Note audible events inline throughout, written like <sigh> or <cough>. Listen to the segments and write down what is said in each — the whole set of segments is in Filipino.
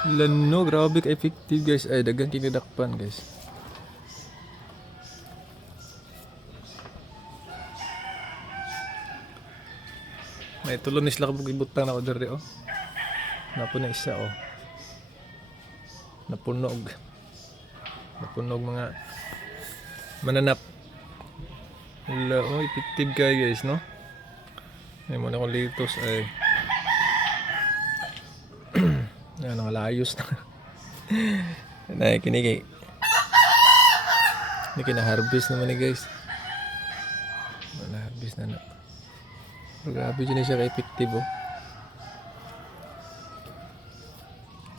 Lano, grabe ka effective guys. Ay, dagan kinidakpan guys. May tulo ni sila kapag ibutang na ako dere oh. Napo na isa oh. Napunog. Napunog mga mananap. Wala, oh, effective kayo guys, no? May muna akong litos ay Yan, ang layos na. <laughs> na kiniki. Hindi kina-harvest naman ni guys. Wala harvest na na. Pero grabe dyan siya ka-effective oh.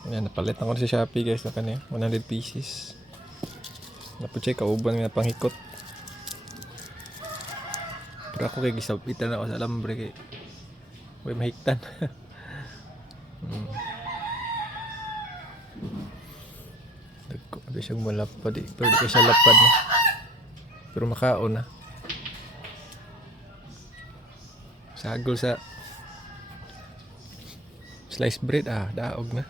Ayan, napalit na ko na sa Shopee guys na kanya. 100 pieces. Napuchay kauban nga panghikot. Pero ako kay gisapitan ako sa alambre kay Uy, mahiktan. <laughs> Di siyang malapad eh. Di ka siya lapad na. Pero makaon na. Sagol sa sliced bread ah, daog na.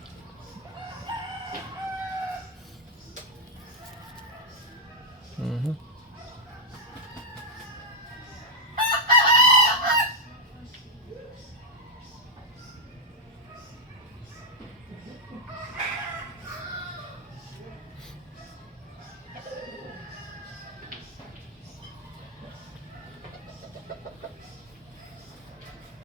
Mhm.